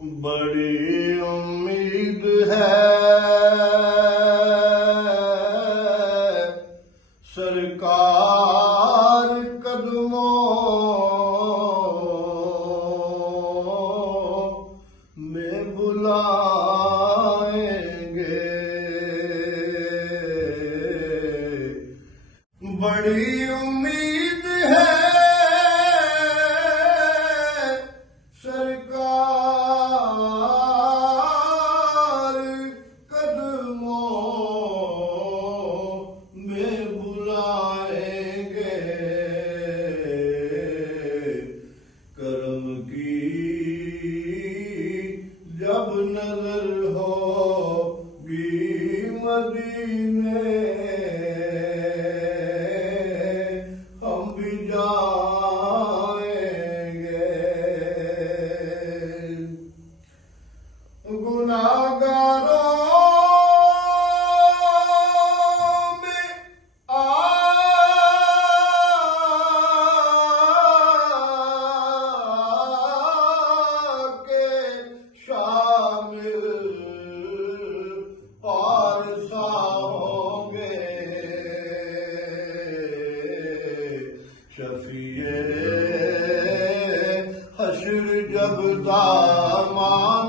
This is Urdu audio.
بڑی امید ہے سرکار قدموں میں بلائیں گے، بڑی امید ہے سرکار قدموں میں بلائیں گے، کرم کی جب نظر ہوگی مدینے ہم بھی جائیں گے، گناہگاروں میں آ کے شامل پارسا ہوں گے، شفیع حشر جب داماد